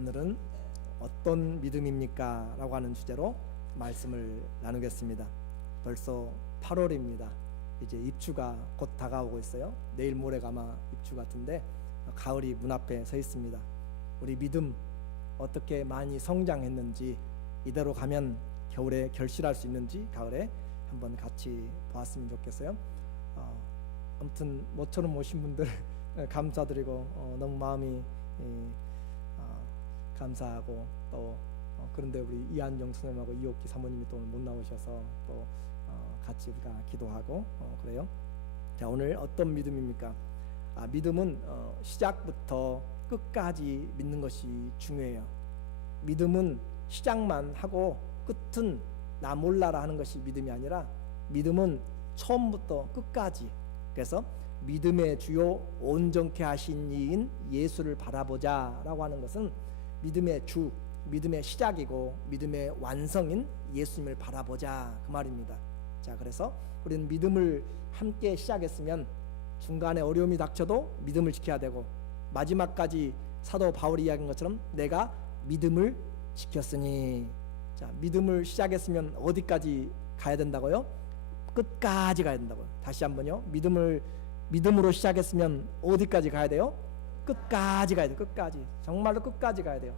오늘은 어떤 믿음입니까? 라고 하는 주제로 말씀을 나누겠습니다. 벌써 8월입니다. 이제 입추가 곧 다가오고 있어요. 내일 모레가 아마 입추 같은데 가을이 문 앞에 서 있습니다. 우리 믿음 어떻게 많이 성장했는지, 이대로 가면 겨울에 결실할 수 있는지 가을에 한번 같이 보았으면 좋겠어요. 아무튼 모처럼 오신 분들 감사드리고 너무 마음이 감사하고, 또 그런데 우리 이한정 선생님하고 이옥기 사모님이 또 못 나오셔서 또 같이 우리가 기도하고 그래요. 자, 오늘 어떤 믿음입니까? 믿음은 시작부터 끝까지 믿는 것이 중요해요. 믿음은 시작만 하고 끝은 나 몰라라 하는 것이 믿음이 아니라, 믿음은 처음부터 끝까지, 그래서 믿음의 주요 온전케 하신 이인 예수를 바라보자 라고 하는 것은 믿음의 주, 믿음의 시작이고 믿음의 완성인 예수님을 바라보자, 그 말입니다. 자, 그래서 우리는 믿음을 함께 시작했으면 중간에 어려움이 닥쳐도 믿음을 지켜야 되고, 마지막까지 사도 바울이 이야기한 것처럼 내가 믿음을 지켰으니, 자, 믿음을 시작했으면 어디까지 가야 된다고요? 끝까지 가야 된다고요. 다시 한번요. 믿음으로 시작했으면 어디까지 가야 돼요? 끝까지 가야 돼요. 끝까지, 정말로 끝까지 가야 돼요.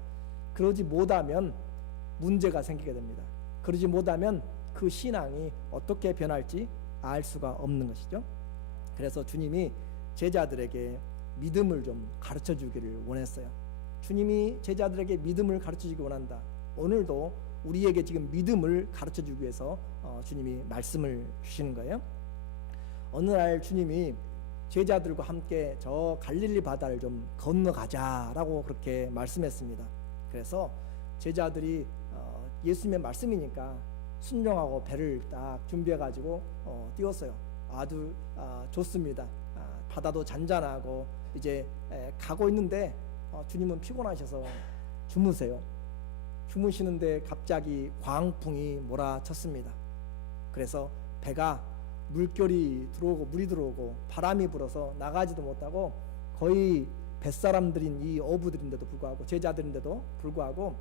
그러지 못하면 문제가 생기게 됩니다. 그러지 못하면 그 신앙이 어떻게 변할지 알 수가 없는 것이죠. 그래서 주님이 제자들에게 믿음을 좀 가르쳐 주기를 원했어요. 주님이 제자들에게 믿음을 가르쳐 주기 원한다. 오늘도 우리에게 지금 믿음을 가르쳐 주기 위해서 주님이 말씀을 주시는 거예요. 어느 날 주님이 제자들과 함께 저 갈릴리 바다를 좀 건너가자라고 그렇게 말씀했습니다. 그래서 제자들이 예수님의 말씀이니까 순종하고 배를 딱 준비해가지고 띄웠어요. 아주 좋습니다. 바다도 잔잔하고 이제 가고 있는데 주님은 피곤하셔서 주무세요. 주무시는데 갑자기 광풍이 몰아쳤습니다. 그래서 배가 물결이 들어오고 물이 들어오고 바람이 불어서 나가지도 못하고, 거의 뱃사람들인 이 어부들인데도 불구하고, 제자들인데도 불구하고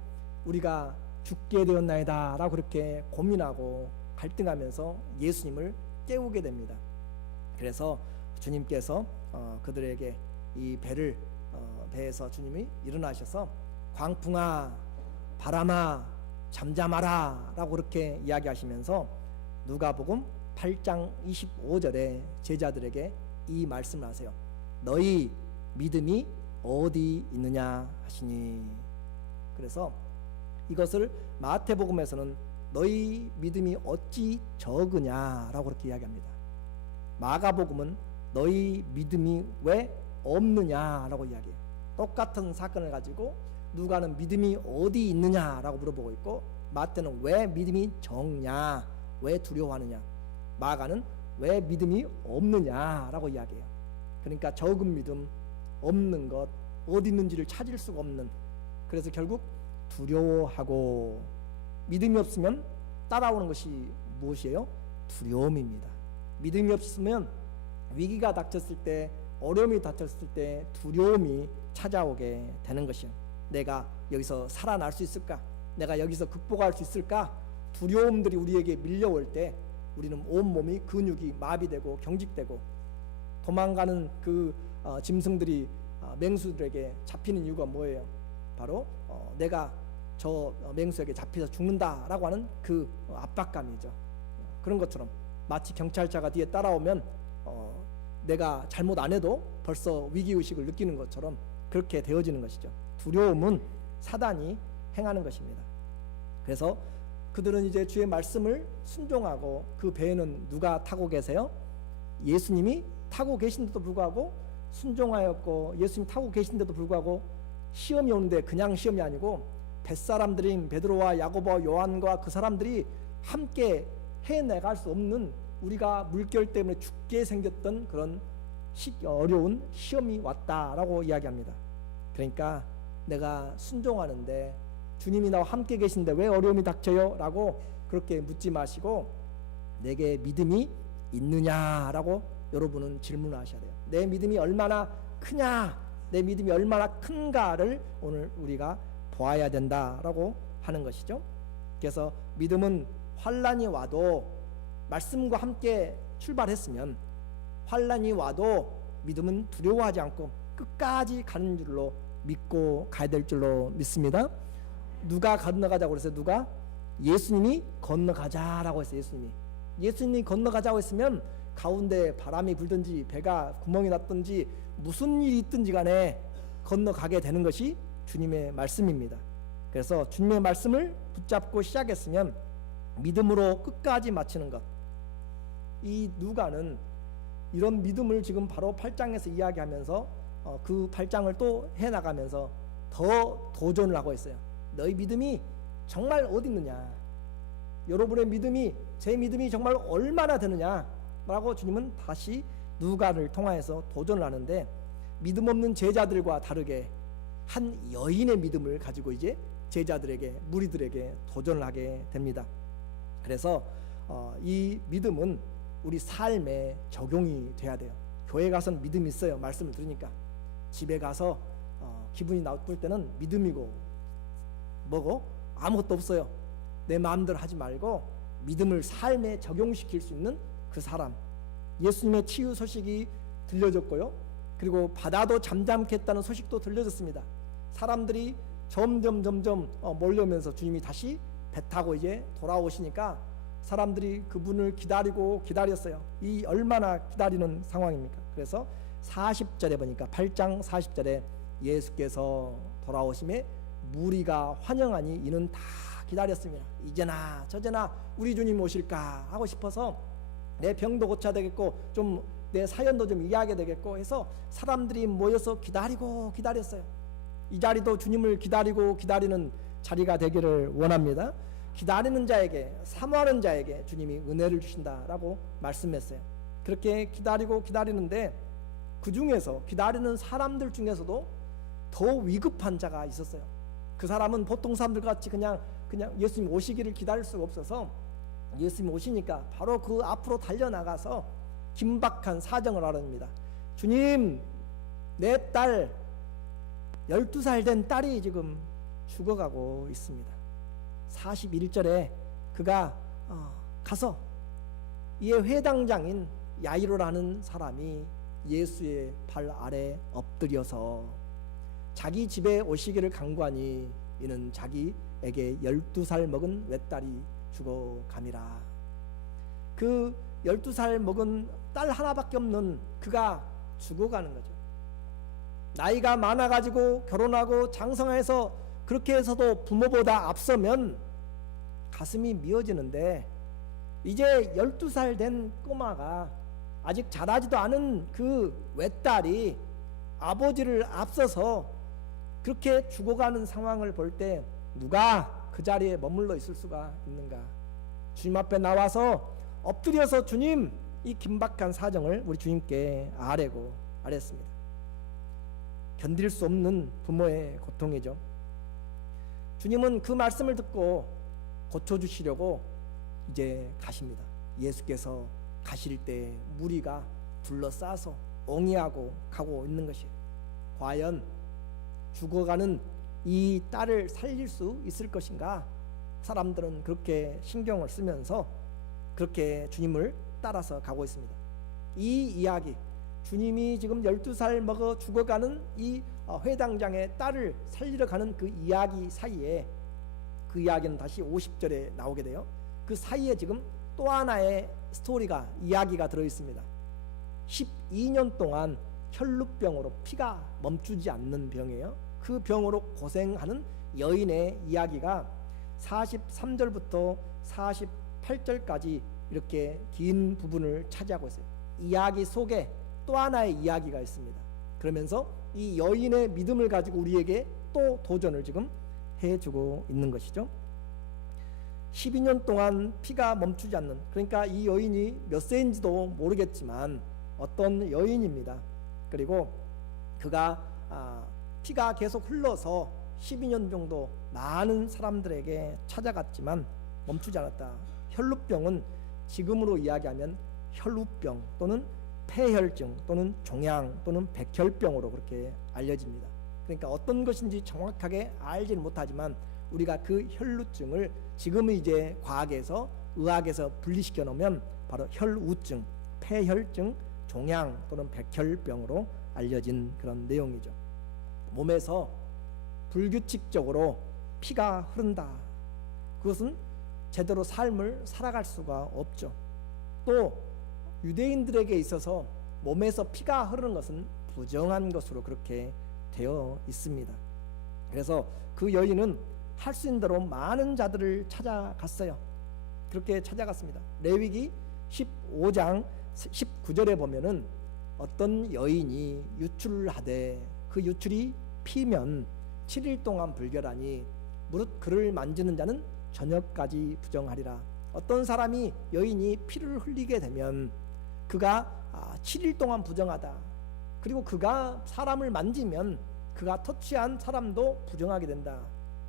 우리가 죽게 되었나이다 라고 그렇게 고민하고 갈등하면서 예수님을 깨우게 됩니다. 그래서 주님께서 그들에게 이 배에서 주님이 일어나셔서 광풍아 바람아 잠잠하라 라고 그렇게 이야기하시면서 누가복음 8장 25절에 제자들에게 이 말씀을 하세요. 너희 믿음이 어디 있느냐 하시니. 그래서 이것을 마태복음에서는 너희 믿음이 어찌 적으냐라고 그렇게 이야기합니다. 마가복음은 너희 믿음이 왜 없느냐라고 이야기해요. 똑같은 사건을 가지고 누가는 믿음이 어디 있느냐라고 물어보고 있고, 마태는 왜 믿음이 적냐, 왜 두려워하느냐, 마가는 왜 믿음이 없느냐라고 이야기해요. 그러니까 적은 믿음, 없는 것, 어디 있는지를 찾을 수가 없는, 그래서 결국 두려워하고, 믿음이 없으면 따라오는 것이 무엇이에요? 두려움입니다. 믿음이 없으면 위기가 닥쳤을 때, 어려움이 닥쳤을 때 두려움이 찾아오게 되는 것이에요. 내가 여기서 살아날 수 있을까? 내가 여기서 극복할 수 있을까? 두려움들이 우리에게 밀려올 때 우리는 온몸이 근육이 마비되고 경직되고, 도망가는 그 짐승들이 맹수들에게 잡히는 이유가 뭐예요? 바로 내가 저 맹수에게 잡혀서 죽는다라고 하는 그 압박감이죠. 그런 것처럼 마치 경찰차가 뒤에 따라오면 내가 잘못 안 해도 벌써 위기의식을 느끼는 것처럼 그렇게 되어지는 것이죠. 두려움은 사단이 행하는 것입니다. 그래서 그들은 이제 주의 말씀을 순종하고, 그 배에는 누가 타고 계세요? 예수님이 타고 계신데도 불구하고 순종하였고, 예수님이 타고 계신데도 불구하고 시험이 오는데 그냥 시험이 아니고 뱃사람들인 베드로와 야고보와 요한과 그 사람들이 함께 해내갈 수 없는, 우리가 물결 때문에 죽게 생겼던 그런 어려운 시험이 왔다라고 이야기합니다. 그러니까 내가 순종하는데 주님이 나와 함께 계신데 왜 어려움이 닥쳐요? 라고 그렇게 묻지 마시고 내게 믿음이 있느냐라고 여러분은 질문하셔야 돼요. 내 믿음이 얼마나 크냐, 내 믿음이 얼마나 큰가를 오늘 우리가 보아야 된다라고 하는 것이죠. 그래서 믿음은 환난이 와도 말씀과 함께 출발했으면 환난이 와도 믿음은 두려워하지 않고 끝까지 가는 줄로 믿고 가야 될 줄로 믿습니다. 누가 건너가자고 그랬어요? 누가? 예수님이 건너가자라고 했어요. 예수님이 건너가자고 했으면 가운데 바람이 불든지 배가 구멍이 났든지 무슨 일이 있든지 간에 건너가게 되는 것이 주님의 말씀입니다. 그래서 주님의 말씀을 붙잡고 시작했으면 믿음으로 끝까지 마치는 것. 이 누가는 이런 믿음을 지금 바로 8장에서 이야기하면서 그 8장을 또 해나가면서 더 도전을 하고 있어요. 너희 믿음이 정말 어디 있느냐, 여러분의 믿음이 제 믿음이 정말 얼마나 되느냐 라고 주님은 다시 누가를 통하여서 도전을 하는데, 믿음 없는 제자들과 다르게 한 여인의 믿음을 가지고 이제 제자들에게, 무리들에게 도전을 하게 됩니다. 그래서 이 믿음은 우리 삶에 적용이 돼야 돼요. 교회 가서는 믿음이 있어요. 말씀을 들으니까. 집에 가서 기분이 나쁠 때는 믿음이고 뭐고 아무것도 없어요. 내 마음대로 하지 말고 믿음을 삶에 적용시킬 수 있는 그 사람. 예수님의 치유 소식이 들려졌고요. 그리고 바다도 잠잠케 했다는 소식도 들려졌습니다. 사람들이 점점 몰려오면서 주님이 다시 배 타고 이제 돌아오시니까 사람들이 그분을 기다렸어요. 이 얼마나 기다리는 상황입니까? 그래서 40절에 보니까 8장 40절에 예수께서 돌아오심에 무리가 환영하니 이는 다 기다렸습니다. 이제나 저제나 우리 주님 오실까 하고 싶어서 내 병도 고쳐야 되겠고 좀 내 사연도 좀 이해하게 되겠고 해서 사람들이 모여서 기다렸어요. 이 자리도 주님을 기다리는 자리가 되기를 원합니다. 기다리는 자에게, 사모하는 자에게 주님이 은혜를 주신다라고 말씀했어요. 그렇게 기다리는데 그 중에서 기다리는 사람들 중에서도 더 위급한 자가 있었어요. 그 사람은 보통 사람들 같이 그냥 예수님 오시기를 기다릴 수가 없어서 예수님 오시니까 바로 그 앞으로 달려나가서 긴박한 사정을 알아냅니다. 주님, 내 딸 12살 된 딸이 지금 죽어가고 있습니다. 41절에 그가 가서 이에 회당장인 야이로라는 사람이 예수의 발 아래 엎드려서 자기 집에 오시기를 간구하니 이는 자기에게 12살 먹은 외딸이 죽어감이라. 그 12살 먹은 딸 하나밖에 없는 그가 죽어가는 거죠. 나이가 많아가지고 결혼하고 장성해서 그렇게 해서도 부모보다 앞서면 가슴이 미어지는데, 이제 12살 된 꼬마가 아직 자라지도 않은 그 외딸이 아버지를 앞서서 그렇게 죽어가는 상황을 볼 때 누가 그 자리에 머물러 있을 수가 있는가? 주님 앞에 나와서 엎드려서 주님, 이 긴박한 사정을 우리 주님께 아뢰습니다. 견딜 수 없는 부모의 고통이죠. 주님은 그 말씀을 듣고 고쳐주시려고 이제 가십니다. 예수께서 가실 때 무리가 둘러싸서 옹이하고 가고 있는 것이, 과연 죽어가는 이 딸을 살릴 수 있을 것인가? 사람들은 그렇게 신경을 쓰면서 그렇게 주님을 따라서 가고 있습니다. 이 이야기, 주님이 지금 12살 먹어 죽어가는 이 회당장의 딸을 살리러 가는 그 이야기 사이에, 그 이야기는 다시 50절에 나오게 돼요. 그 사이에 지금 또 하나의 스토리가, 이야기가 들어있습니다. 12년 동안 혈루병으로 피가 멈추지 않는 병이에요. 그 병으로 고생하는 여인의 이야기가 43절부터 48절까지 이렇게 긴 부분을 차지하고 있어요. 이야기 속에 또 하나의 이야기가 있습니다. 그러면서 이 여인의 믿음을 가지고 우리에게 또 도전을 지금 해주고 있는 것이죠. 12년 동안 피가 멈추지 않는, 그러니까 이 여인이 몇 세인지도 모르겠지만 어떤 여인입니다. 그리고 그가 피가 계속 흘러서 12년 정도 많은 사람들에게 찾아갔지만 멈추지 않았다. 혈루병은 지금으로 이야기하면 혈루병 또는 폐혈증 또는 종양 또는 백혈병으로 그렇게 알려집니다. 그러니까 어떤 것인지 정확하게 알지는 못하지만 우리가 그 혈루증을 지금은 이제 과학에서 의학에서 분리시켜 놓으면 바로 혈우증, 폐혈증, 종양 또는 백혈병으로 알려진 그런 내용이죠. 몸에서 불규칙적으로 피가 흐른다. 그것은 제대로 삶을 살아갈 수가 없죠. 또 유대인들에게 있어서 몸에서 피가 흐르는 것은 부정한 것으로 그렇게 되어 있습니다. 그래서 그 여인은 할 수 있는 대로 많은 자들을 찾아갔어요. 그렇게 찾아갔습니다. 레위기 15장 19절에 보면은 어떤 여인이 유출을 하되 그 유출이 피면 7일 동안 불결하니 무릇 그를 만지는 자는 저녁까지 부정하리라. 어떤 사람이 여인이 피를 흘리게 되면 그가 7일 동안 부정하다. 그리고 그가 사람을 만지면 그가 터치한 사람도 부정하게 된다.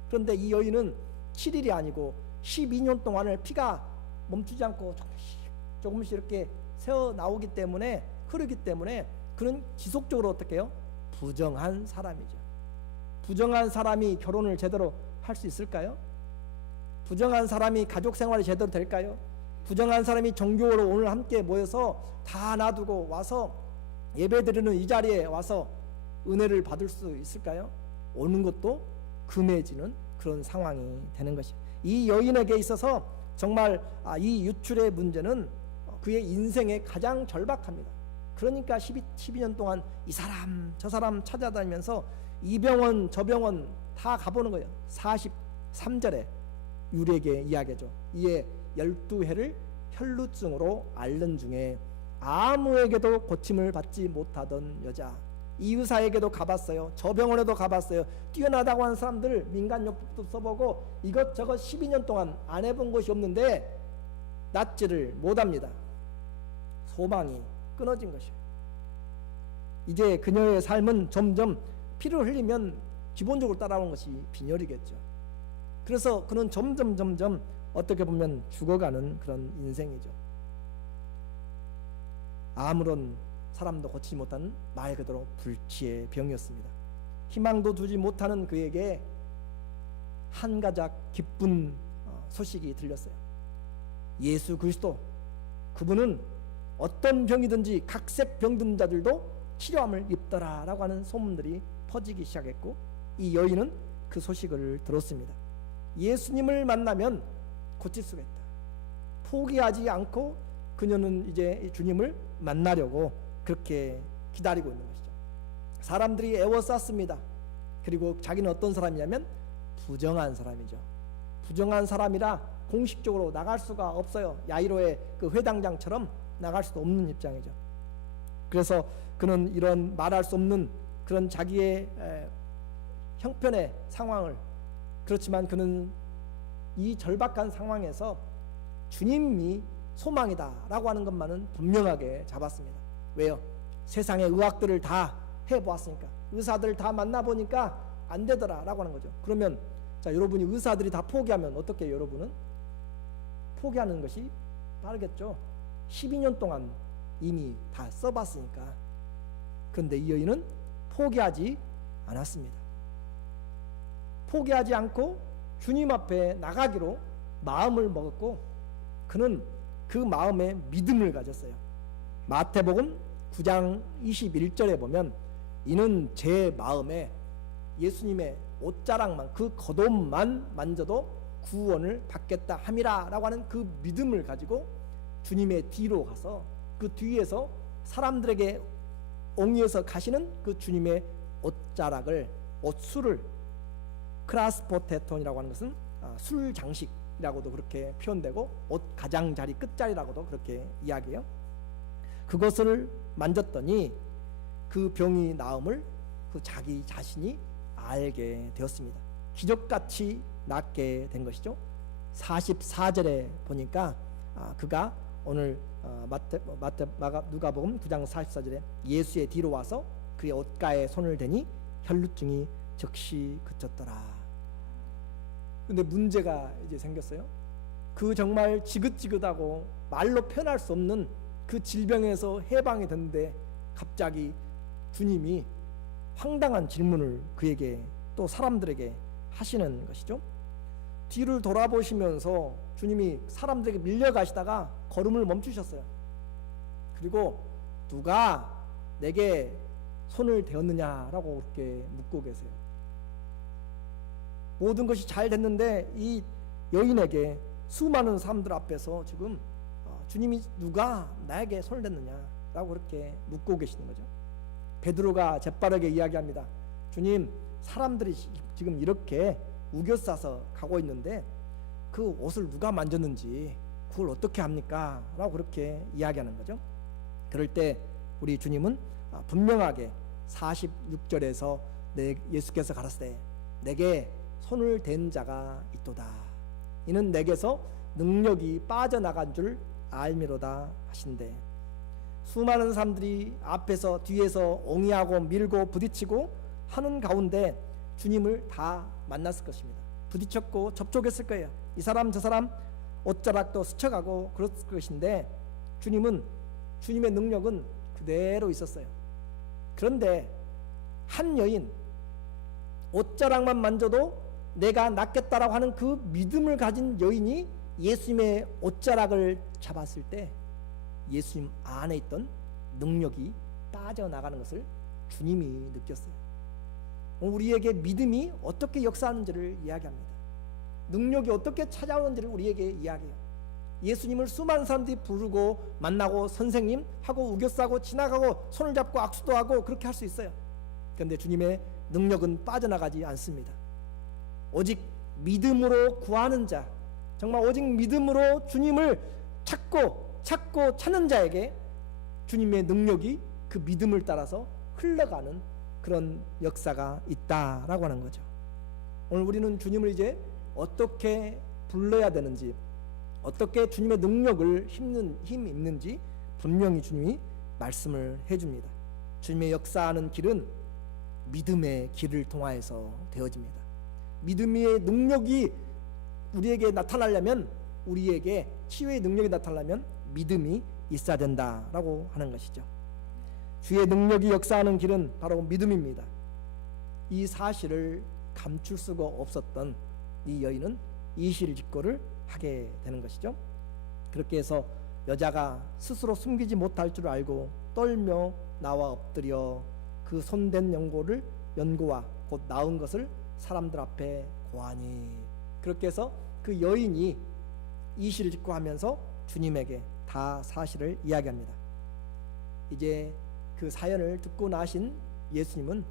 그런데 이 여인은 7일이 아니고 12년 동안을 피가 멈추지 않고 조금씩 이렇게 새어 나오기 때문에 흐르기 때문에 그는 지속적으로 어떻게 해요? 부정한 사람이죠. 부정한 사람이 결혼을 제대로 할 수 있을까요? 부정한 사람이 가족 생활이 제대로 될까요? 부정한 사람이 정교로 오늘 함께 모여서 다 놔두고 와서 예배드리는 이 자리에 와서 은혜를 받을 수 있을까요? 오는 것도 금해지는 그런 상황이 되는 것이에요. 이 여인에게 있어서 정말 이 유출의 문제는 그의 인생의 가장 절박합니다. 그러니까 12년 동안 이 사람 저 사람 찾아다니면서 이 병원 저 병원 다 가보는 거예요. 43절에 유리에게 이야기하죠. 이에 12회를 혈루증으로 앓는 중에 아무에게도 고침을 받지 못하던 여자, 이 의사에게도 가봤어요. 저 병원에도 가봤어요. 뛰어나다고 하는 사람들 민간요법도 써보고 이것저것 12년 동안 안 해본 것이 없는데 낫지를 못합니다. 소망이 끊어진 것이에요. 이제 그녀의 삶은 점점 피를 흘리면 기본적으로 따라오는 것이 빈혈이겠죠. 그래서 그는 점점 어떻게 보면 죽어가는 그런 인생이죠. 아무런 사람도 고치지 못하는 말 그대로 불치의 병이었습니다. 희망도 두지 못하는 그에게 한 가작 기쁜 소식이 들렸어요. 예수 그리스도, 그분은 어떤 병이든지 각색 병든 자들도 치료함을 입더라 라고 하는 소문들이 퍼지기 시작했고, 이 여인은 그 소식을 들었습니다. 예수님을 만나면 고칠 수가 있다. 포기하지 않고 그녀는 이제 주님을 만나려고 그렇게 기다리고 있는 것이죠. 사람들이 애워쌌습니다. 그리고 자기는 어떤 사람이냐면 부정한 사람이죠. 부정한 사람이라 공식적으로 나갈 수가 없어요. 야이로의 그 회당장처럼 나갈 수도 없는 입장이죠. 그래서 그는 이런 말할 수 없는 그런 자기의 형편의 상황을, 그렇지만 그는 이 절박한 상황에서 주님이 소망이다 라고 하는 것만은 분명하게 잡았습니다. 왜요? 세상의 의학들을 다 해보았으니까, 의사들을 다 만나보니까 안 되더라 라고 하는 거죠. 그러면 자, 여러분이 의사들이 다 포기하면 어떻게 해요? 여러분은 포기하는 것이 빠르겠죠. 12년 동안 이미 다 써봤으니까. 그런데 이 여인은 포기하지 않았습니다. 포기하지 않고 주님 앞에 나가기로 마음을 먹었고, 그는 그 마음에 믿음을 가졌어요. 마태복음 9장 21절에 보면 이는 제 마음에 예수님의 옷자락만, 그 겉옷만 만져도 구원을 받겠다 함이라 라고 하는 그 믿음을 가지고 주님의 뒤로 가서 그 뒤에서 사람들에게 옹이어서 가시는 그 주님의 옷자락을, 옷술을, 크라스포테톤이라고 하는 것은 술 장식이라고도 그렇게 표현되고 옷 가장자리 끝자리라고도 그렇게 이야기해요. 그것을 만졌더니 그 병이 나음을 그 자기 자신이 알게 되었습니다. 기적같이 낫게 된 것이죠. 44절에 보니까 그가 오늘 누가복음 9장 44절에 예수의 뒤로 와서 그의 옷가에 손을 대니 혈루증이 즉시 그쳤더라. 근데 문제가 이제 생겼어요. 그 정말 지긋지긋하고 말로 표현할 수 없는 그 질병에서 해방이 됐는데 갑자기 주님이 황당한 질문을 그에게 또 사람들에게 하시는 것이죠. 뒤를 돌아보시면서 주님이 사람들에게 밀려가시다가 걸음을 멈추셨어요. 그리고 누가 내게 손을 대었느냐라고 그렇게 묻고 계세요. 모든 것이 잘 됐는데 이 여인에게 수많은 사람들 앞에서 지금 주님이 누가 나에게 손을 댔느냐라고 그렇게 묻고 계시는 거죠. 베드로가 재빠르게 이야기합니다. 주님, 사람들이 지금 이렇게 우겨싸서 가고 있는데 그 옷을 누가 만졌는지 그걸 어떻게 합니까? 라고 그렇게 이야기하는 거죠. 그럴 때 우리 주님은 분명하게 46절에서 예수께서 가라사대 내게 손을 댄 자가 있도다. 이는 내게서 능력이 빠져나간 줄 알미로다 하신대. 수많은 사람들이 앞에서 뒤에서 옹이하고 밀고 부딪히고 하는 가운데 주님을 다 만났을 것입니다. 부딪혔고 접촉했을 거예요. 이 사람 저 사람 옷자락도 스쳐가고 그랬을 것인데 주님은 주님의 능력은 그대로 있었어요. 그런데 한 여인 옷자락만 만져도 내가 낫겠다라고 하는 그 믿음을 가진 여인이 예수님의 옷자락을 잡았을 때 예수님 안에 있던 능력이 빠져나가는 것을 주님이 느꼈어요. 우리에게 믿음이 어떻게 역사하는지를 이야기합니다. 능력이 어떻게 찾아오는지를 우리에게 이야기해요. 예수님을 수많은 사람들이 부르고 만나고 선생님 하고 우겨싸고 지나가고 손을 잡고 악수도 하고 그렇게 할 수 있어요. 그런데 주님의 능력은 빠져나가지 않습니다. 오직 믿음으로 구하는 자, 정말 오직 믿음으로 주님을 찾고 찾는 자에게 주님의 능력이 그 믿음을 따라서 흘러가는 그런 역사가 있다라고 하는 거죠. 오늘 우리는 주님을 이제 어떻게 불러야 되는지, 어떻게 주님의 능력을 힘입는지 분명히 주님이 말씀을 해줍니다. 주님의 역사하는 길은 믿음의 길을 통하여서 되어집니다. 믿음의 능력이 우리에게 나타나려면, 우리에게 치유의 능력이 나타나려면 믿음이 있어야 된다라고 하는 것이죠. 주의 능력이 역사하는 길은 바로 믿음입니다. 이 사실을 감출 수가 없었던 이 여인은 이실직고를 하게 되는 것이죠. 그렇게 해서 여자가 스스로 숨기지 못할 줄 알고 떨며 나와 엎드려 그 손댄 연고와 곧 나은 것을 사람들 앞에 고하니, 그렇게 해서 그 여인이 이실직고하면서 주님에게 다 사실을 이야기합니다. 이제 그 사연을 듣고 나신 예수님은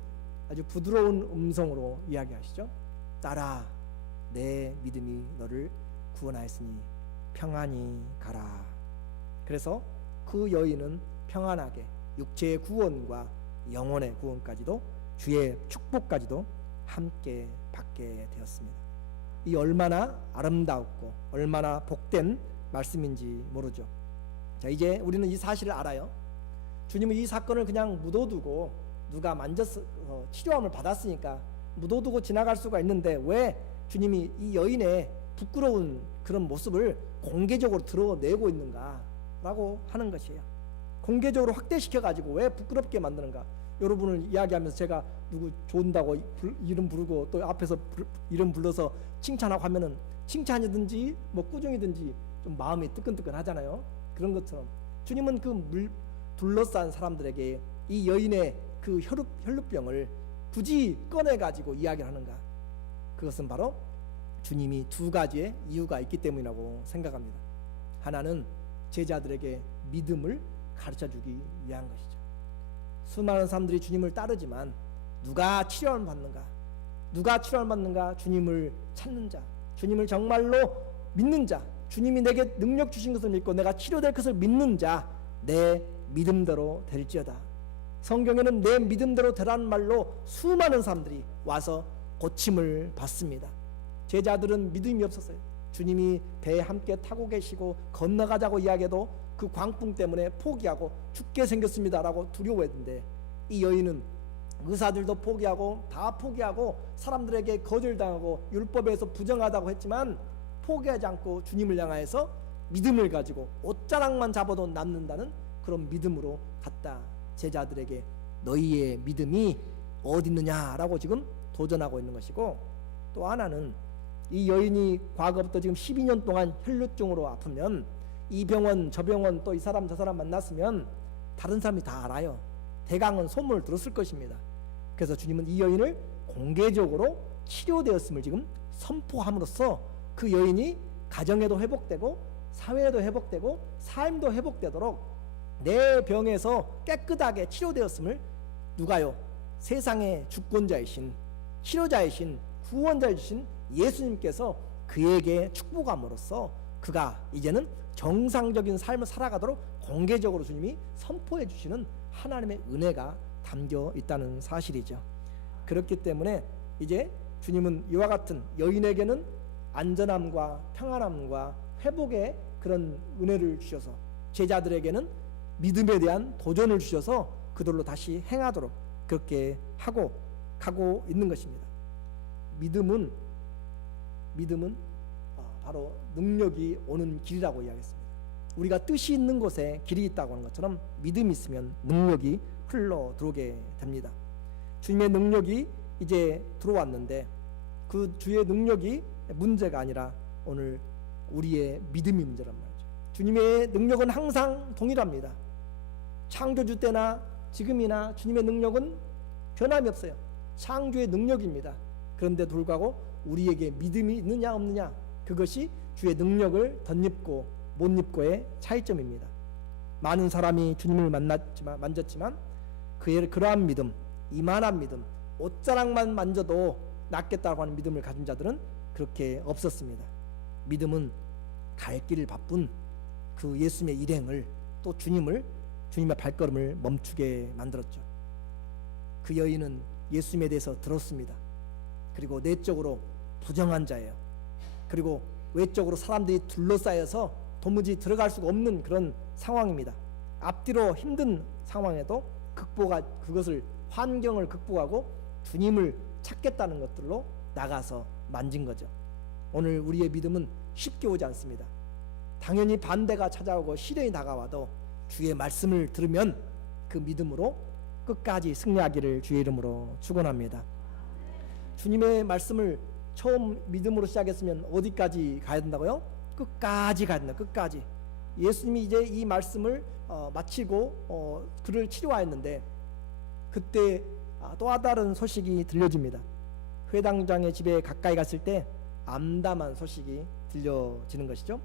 아주 부드러운 음성으로 이야기하시죠. 딸아, 내 믿음이 너를 구원하였으니 평안히 가라. 그래서 그 여인은 평안하게 육체의 구원과 영혼의 구원까지도, 주의 축복까지도 함께 받게 되었습니다. 이 얼마나 아름다웠고 얼마나 복된 말씀인지 모르죠. 자, 이제 우리는 이 사실을 알아요. 주님은 이 사건을 그냥 묻어두고, 누가 만져서 치료함을 받았으니까 묻어두고 지나갈 수가 있는데 왜 주님이 이 여인의 부끄러운 그런 모습을 공개적으로 드러내고 있는가라고 하는 것이에요. 공개적으로 확대시켜가지고 왜 부끄럽게 만드는가. 여러분을 이야기하면서 제가 누구 좋은다고 이름 부르고 또 앞에서 이름 불러서 칭찬하고 하면은 칭찬이든지 뭐 꾸중이든지 좀 마음이 뜨끈뜨끈 하잖아요. 그런 것처럼 주님은 그 둘러싼 사람들에게 이 여인의 그 혈루병을 굳이 꺼내가지고 이야기를 하는가. 그것은 바로 주님이 두 가지의 이유가 있기 때문이라고 생각합니다. 하나는 제자들에게 믿음을 가르쳐주기 위한 것이죠. 수많은 사람들이 주님을 따르지만 누가 치료를 받는가? 누가 치료를 받는가? 주님을 찾는 자, 주님을 정말로 믿는 자, 주님이 내게 능력 주신 것을 믿고 내가 치료될 것을 믿는 자, 내 믿음대로 될지어다. 성경에는 내 믿음대로 되라는 말로 수많은 사람들이 와서 고침을 받습니다. 제자들은 믿음이 없었어요. 주님이 배에 함께 타고 계시고 건너가자고 이야기해도 그 광풍 때문에 포기하고 죽게 생겼습니다라고 두려워했는데, 이 여인은 의사들도 포기하고 다 포기하고 사람들에게 거절당하고 율법에서 부정하다고 했지만 포기하지 않고 주님을 향하여서 믿음을 가지고 옷자락만 잡아도 낫는다는 그런 믿음으로 갔다. 제자들에게 너희의 믿음이 어디 있느냐라고 지금 도전하고 있는 것이고, 또 하나는 이 여인이 과거부터 지금 12년 동안 혈루증으로 아프면 이 병원 저 병원 또 이 사람 저 사람 만났으면 다른 사람이 다 알아요. 대강은 소문을 들었을 것입니다. 그래서 주님은 이 여인을 공개적으로 치료되었음을 지금 선포함으로써 그 여인이 가정에도 회복되고 사회에도 회복되고 삶도 회복되도록 내 병에서 깨끗하게 치료되었음을 누가요? 세상의 주권자이신 치료자이신 구원자이신 예수님께서 그에게 축복함으로써 그가 이제는 정상적인 삶을 살아가도록 공개적으로 주님이 선포해 주시는 하나님의 은혜가 담겨 있다는 사실이죠. 그렇기 때문에 이제 주님은 이와 같은 여인에게는 안전함과 평안함과 회복의 그런 은혜를 주셔서 제자들에게는 믿음에 대한 도전을 주셔서 그들로 다시 행하도록 그렇게 하고 가고 있는 것입니다. 믿음은 바로 능력이 오는 길이라고 이야기했습니다. 우리가 뜻이 있는 곳에 길이 있다고 하는 것처럼 믿음이 있으면 능력이 흘러 들어오게 됩니다. 주님의 능력이 이제 들어왔는데 그 주의 능력이 문제가 아니라 오늘 우리의 믿음이 문제란 말이죠. 주님의 능력은 항상 동일합니다. 창조주 때나 지금이나 주님의 능력은 변함이 없어요. 창조의 능력입니다. 그런데 불구하고 우리에게 믿음이 있느냐 없느냐, 그것이 주의 능력을 덧입고 못 입고의 차이점입니다. 많은 사람이 주님을 만졌지만 그러한 믿음, 이만한 믿음, 옷자락만 만져도 낫겠다고 하는 믿음을 가진 자들은 그렇게 없었습니다. 믿음은 갈 길을 바쁜 그 예수님의 일행을, 또 주님의 발걸음을 멈추게 만들었죠. 그 여인은 예수님에 대해서 들었습니다. 그리고 내적으로 부정한 자예요. 그리고 외적으로 사람들이 둘러싸여서 도무지 들어갈 수가 없는 그런 상황입니다. 앞뒤로 힘든 상황에도 그것을 환경을 극복하고 주님을 찾겠다는 것들로 나가서 만진 거죠. 오늘 우리의 믿음은 쉽게 오지 않습니다. 당연히 반대가 찾아오고 시련이 다가와도 주의 말씀을 들으면 그 믿음으로 끝까지 승리하기를 주의 이름으로 축원합니다. 주님의 말씀을 처음 믿음으로 시작했으면 어디까지 가야 된다고요? 끝까지 가야 된다. 끝까지. 예수님이 이제 이 말씀을 마치고 그를 치료하였는데 그때 또 다른 소식이 들려집니다. 회당장의 집에 가까이 갔을 때 암담한 소식이 들려지는 것이죠.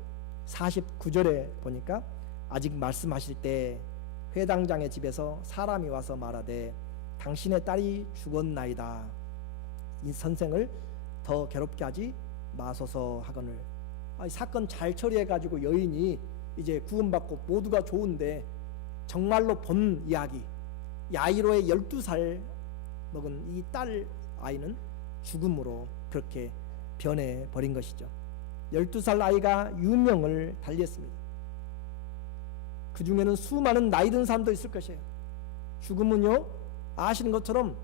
49절에 보니까 아직 말씀하실 때 회당장의 집에서 사람이 와서 말하되 당신의 딸이 죽었나이다. 이 선생을 더 괴롭게 하지 마소서 하거늘. 사건 잘 처리해가지고 여인이 이제 구원받고 모두가 좋은데 정말로 본 이야기, 야이로의 12살 먹은 이 딸 아이는 죽음으로 그렇게 변해버린 것이죠. 12살 아이가 유명을 달리했습니다. 그 중에는 수많은 나이 든 사람도 있을 것이에요. 죽음은요, 아시는 것처럼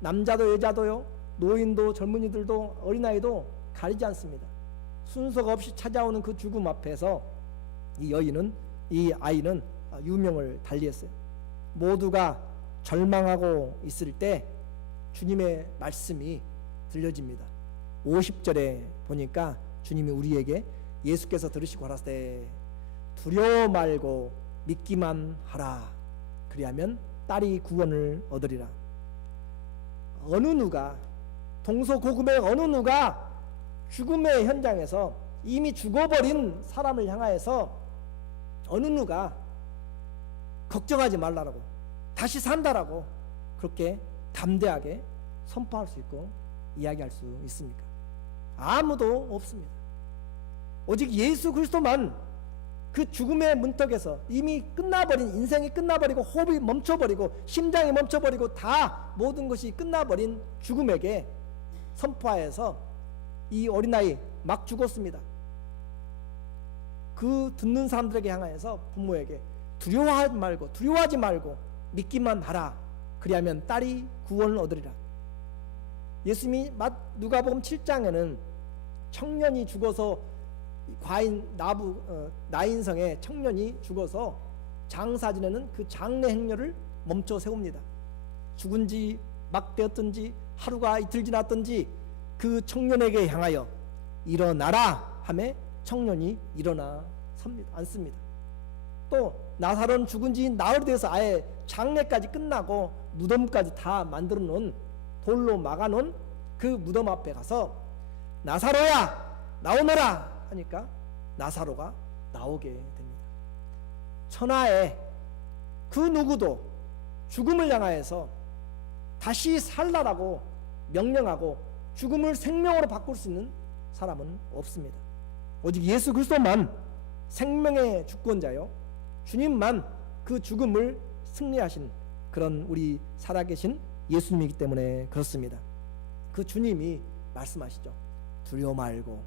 남자도 여자도요, 노인도 젊은이들도 어린아이도 가리지 않습니다. 순서가 없이 찾아오는 그 죽음 앞에서 이 아이는 유명을 달리했어요. 모두가 절망하고 있을 때 주님의 말씀이 들려집니다. 50절에 보니까 주님이 우리에게 예수께서 들으시고 하라사대 두려워 말고 믿기만 하라. 그리하면 딸이 구원을 얻으리라. 어느 누가, 동서고금의 어느 누가 죽음의 현장에서 이미 죽어버린 사람을 향하여서 어느 누가 걱정하지 말라라고, 다시 산다라고 그렇게 담대하게 선포할 수 있고 이야기할 수 있습니까? 아무도 없습니다. 오직 예수 그리스도만 그 죽음의 문턱에서 이미 끝나버린, 인생이 끝나버리고 호흡이 멈춰버리고 심장이 멈춰버리고 다 모든 것이 끝나버린 죽음에게 선포하여서 이 어린아이 막 죽었습니다. 그 듣는 사람들에게 향하여서 부모에게 두려워하지 말고 믿기만 하라. 그리하면 딸이 구원을 얻으리라. 예수님이 누가복음 7장에는 청년이 죽어서 나인성에 청년이 죽어서 장사 지내는 그 장례 행렬을 멈춰 세웁니다. 죽은 지 막 되었든지 하루가 이틀 지났든지 그 청년에게 향하여 일어나라 하매 청년이 일어나 앉습니다. 또 나사로는 죽은 지 나흘이 돼서 아예 장례까지 끝나고 무덤까지 다 만들어 놓은, 돌로 막아 놓은 그 무덤 앞에 가서 나사로야 나오너라 하니까 나사로가 나오게 됩니다. 천하에 그 누구도 죽음을 향하여서 다시 살라라고 명령하고 죽음을 생명으로 바꿀 수 있는 사람은 없습니다. 오직 예수 그리스도만 생명의 주권자요, 주님만 그 죽음을 승리하신 그런 우리 살아계신 예수님이기 때문에 그렇습니다. 그 주님이 말씀하시죠. 두려워 말고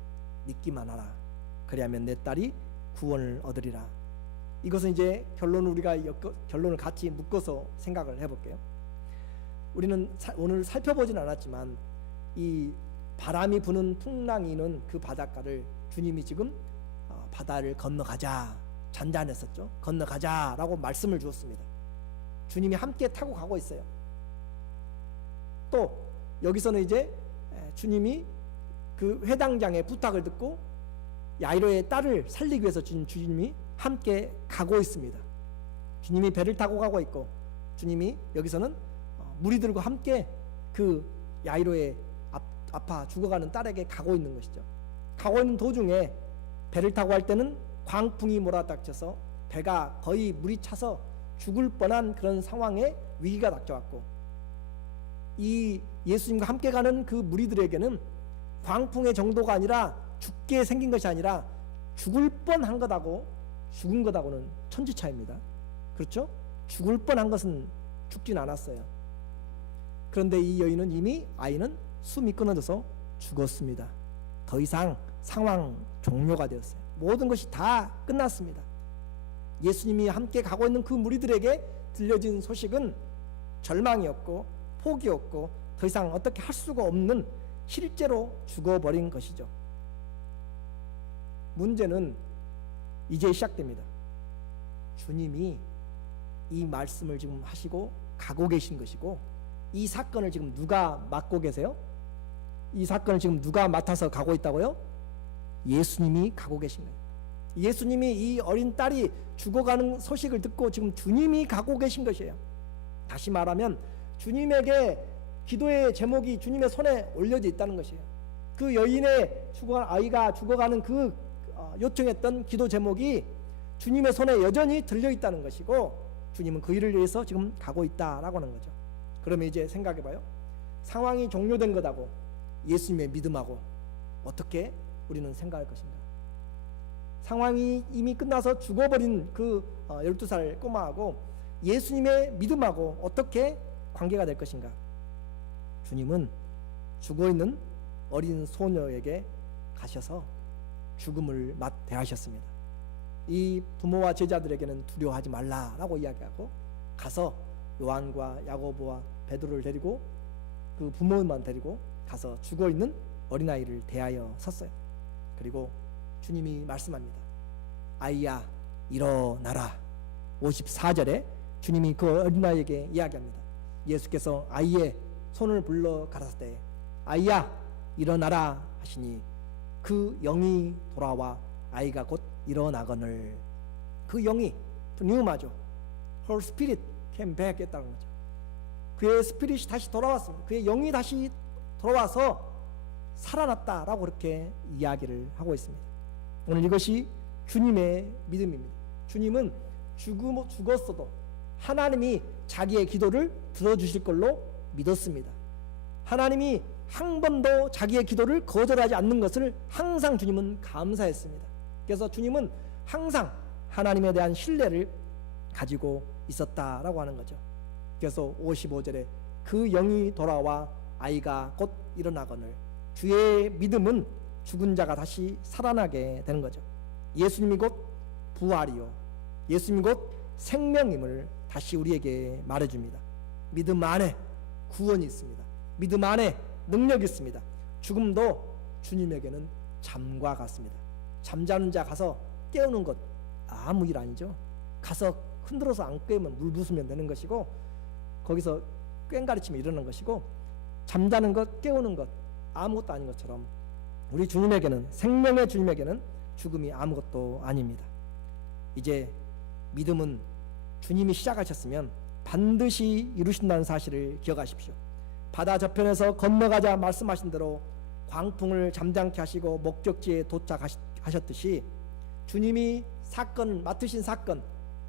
믿기만 하라. 그리하면 내 딸이 구원을 얻으리라. 이것은 이제 결론을 우리가 결론을 같이 묶어서 생각을 해볼게요. 우리는 오늘 살펴보진 않았지만 이 바람이 부는 풍랑이 있는 그 바닷가를 주님이 지금 바다를 건너가자, 잔잔했었죠. 건너가자라고 말씀을 주었습니다. 주님이 함께 타고 가고 있어요. 또 여기서는 이제 주님이 그 회당장의 부탁을 듣고 야이로의 딸을 살리기 위해서 주님이 함께 가고 있습니다. 주님이 배를 타고 가고 있고 주님이 여기서는 무리들과 함께 그 야이로의 아파 죽어가는 딸에게 가고 있는 것이죠. 가고 있는 도중에 배를 타고 할 때는 광풍이 몰아닥쳐서 배가 거의 물이 차서 죽을 뻔한 그런 상황에 위기가 닥쳐왔고, 이 예수님과 함께 가는 그 무리들에게는 광풍의 정도가 아니라 죽게 생긴 것이 아니라 죽을 뻔한 것하고 죽은 것하고는 천지차이입니다. 그렇죠? 죽을 뻔한 것은 죽진 않았어요. 그런데 이 여인은 이미 아이는 숨이 끊어져서 죽었습니다. 더 이상 상황 종료가 되었어요. 모든 것이 다 끝났습니다. 예수님이 함께 가고 있는 그 무리들에게 들려진 소식은 절망이었고 포기였고 더 이상 어떻게 할 수가 없는, 실제로 죽어버린 것이죠. 문제는 이제 시작됩니다. 주님이 이 말씀을 지금 하시고 가고 계신 것이고, 이 사건을 지금 누가 맡고 계세요? 이 사건을 지금 누가 맡아서 가고 있다고요? 예수님이 가고 계신 거예요. 예수님이 이 어린 딸이 죽어가는 소식을 듣고 지금 주님이 가고 계신 것이에요. 다시 말하면 주님에게 기도의 제목이 주님의 손에 올려져 있다는 것이에요. 그 여인의 아이가 죽어가는 그 요청했던 기도 제목이 주님의 손에 여전히 들려 있다는 것이고, 주님은 그 일을 위해서 지금 가고 있다라고 하는 거죠. 그러면 이제 생각해봐요. 상황이 종료된 것하고 예수님의 믿음하고 어떻게 우리는 생각할 것인가? 상황이 이미 끝나서 죽어버린 그 12살 꼬마하고 예수님의 믿음하고 어떻게 관계가 될 것인가? 주님은 죽어있는 어린 소녀에게 가셔서 죽음을 맞대하셨습니다. 이 부모와 제자들에게는 두려워하지 말라라고 이야기하고 가서 요한과 야고보와 베드로를 데리고 그 부모만 데리고 가서 죽어있는 어린아이를 대하여 섰어요. 그리고 주님이 말씀합니다. 아이야 일어나라. 54절에 주님이 그 어린아이에게 이야기합니다. 예수께서 아이의 손을 불러 가라사대 아이야 일어나라 하시니 그 영이 돌아와 아이가 곧 일어나거늘. 그 영이 뉴마죠. Her spirit came back 했다는 거죠. 그의 스피릿이 다시 돌아왔습니다. 그의 영이 다시 돌아와서 살아났다라고 그렇게 이야기를 하고 있습니다. 오늘 이것이 주님의 믿음입니다. 주님은 죽었어도 하나님이 자기의 기도를 들어주실 걸로 믿었습니다. 하나님이 한 번도 자기의 기도를 거절하지 않는 것을 항상 주님은 감사했습니다. 그래서 주님은 항상 하나님에 대한 신뢰를 가지고 있었다라고 하는 거죠. 그래서 55절에 그 영이 돌아와 아이가 곧 일어나거늘. 주의 믿음은 죽은 자가 다시 살아나게 되는 거죠. 예수님이 곧 부활이요 예수님이 곧 생명임을 다시 우리에게 말해줍니다. 믿음 안에 구원이 있습니다. 믿음 안에 능력이 있습니다. 죽음도 주님에게는 잠과 같습니다. 잠자는 자 가서 깨우는 것 아무 일 아니죠. 가서 흔들어서 안 깨우면 물 부수면 되는 것이고, 거기서 꽹가리치며 일어나는 것이고, 잠자는 것, 깨우는 것 아무것도 아닌 것처럼 우리 주님에게는, 생명의 주님에게는 죽음이 아무것도 아닙니다. 이제 믿음은 주님이 시작하셨으면 반드시 이루신다는 사실을 기억하십시오. 바다 저편에서 건너가자 말씀하신 대로 광풍을 잠잠케 하시고 목적지에 도착하셨듯이 주님이 맡으신 사건,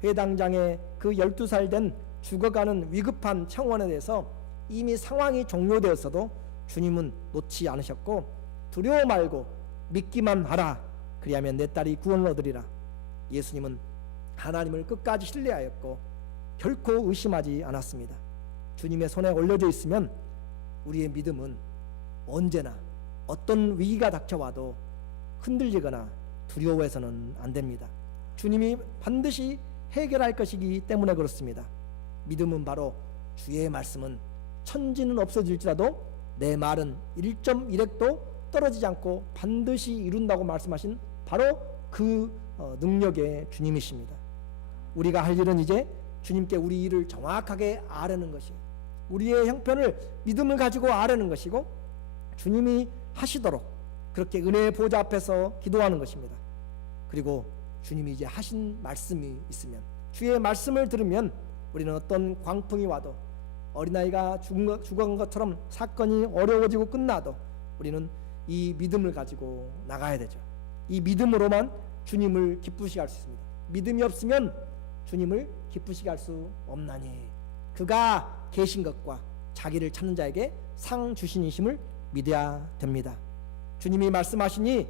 회당장의 그 12살 된 죽어가는 위급한 청원에 대해서 이미 상황이 종료되었어도 주님은 놓지 않으셨고, 두려워 말고 믿기만 하라, 그리하면 내 딸이 구원을 얻으리라. 예수님은 하나님을 끝까지 신뢰하였고 결코 의심하지 않았습니다. 주님의 손에 올려져 있으면 우리의 믿음은 언제나 어떤 위기가 닥쳐와도 흔들리거나 두려워해서는 안 됩니다. 주님이 반드시 해결할 것이기 때문에 그렇습니다. 믿음은 바로 주의 말씀은 천지는 없어질지라도 내 말은 1.1핵도 떨어지지 않고 반드시 이룬다고 말씀하신 바로 그 능력의 주님이십니다. 우리가 할 일은 이제 주님께 우리 일을 정확하게 아뢰는 것이에요. 우리의 형편을 믿음을 가지고 아뢰는 것이고, 주님이 하시도록 그렇게 은혜의 보좌 앞에서 기도하는 것입니다. 그리고 주님이 이제 하신 말씀이 있으면, 주의 말씀을 들으면 우리는 어떤 광풍이 와도, 어린아이가 죽은 것처럼 사건이 어려워지고 끝나도 우리는 이 믿음을 가지고 나가야 되죠. 이 믿음으로만 주님을 기쁘시게 할 수 있습니다. 믿음이 없으면 주님을 기쁘시게 할 수 없나니 그가 계신 것과 자기를 찾는 자에게 상 주신이심을 믿어야 됩니다. 주님이 말씀하시니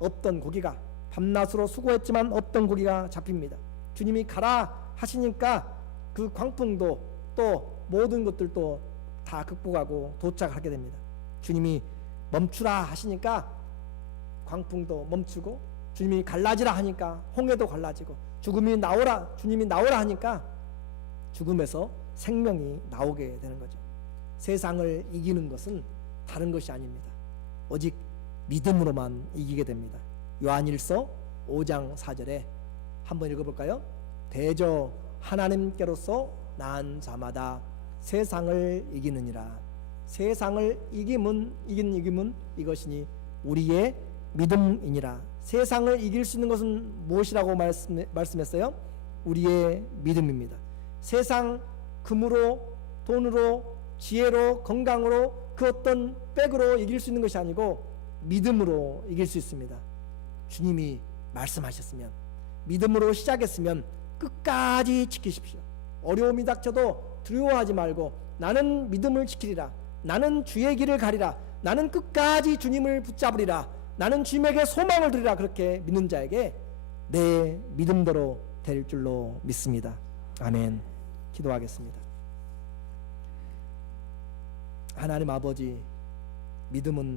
없던 고기가 밤낮으로 수고했지만 없던 고기가 잡힙니다. 주님이 가라 하시니까 그 광풍도 또 모든 것들도 다 극복하고 도착하게 됩니다. 주님이 멈추라 하시니까 광풍도 멈추고, 주님이 갈라지라 하니까 홍해도 갈라지고, 주님이 나오라 하니까 죽음에서 생명이 나오게 되는 거죠. 세상을 이기는 것은 다른 것이 아닙니다. 오직 믿음으로만 이기게 됩니다. 요한일서 5장 4절에 한번 읽어볼까요? 대저 하나님께로서 난 자마다 세상을 이기느니라. 세상을 이김은 이것이니 우리의 믿음이니라. 세상을 이길 수 있는 것은 무엇이라고 말씀했어요? 우리의 믿음입니다. 세상 금으로, 돈으로, 지혜로, 건강으로, 그 어떤 백으로 이길 수 있는 것이 아니고 믿음으로 이길 수 있습니다. 주님이 말씀하셨으면, 믿음으로 시작했으면 끝까지 지키십시오. 어려움이 닥쳐도 두려워하지 말고 나는 믿음을 지키리라, 나는 주의 길을 가리라, 나는 끝까지 주님을 붙잡으리라, 나는 주님에게 소망을 두리라, 그렇게 믿는 자에게 내 믿음대로 될 줄로 믿습니다. 아멘. 기도하겠습니다. 하나님 아버지, 믿음은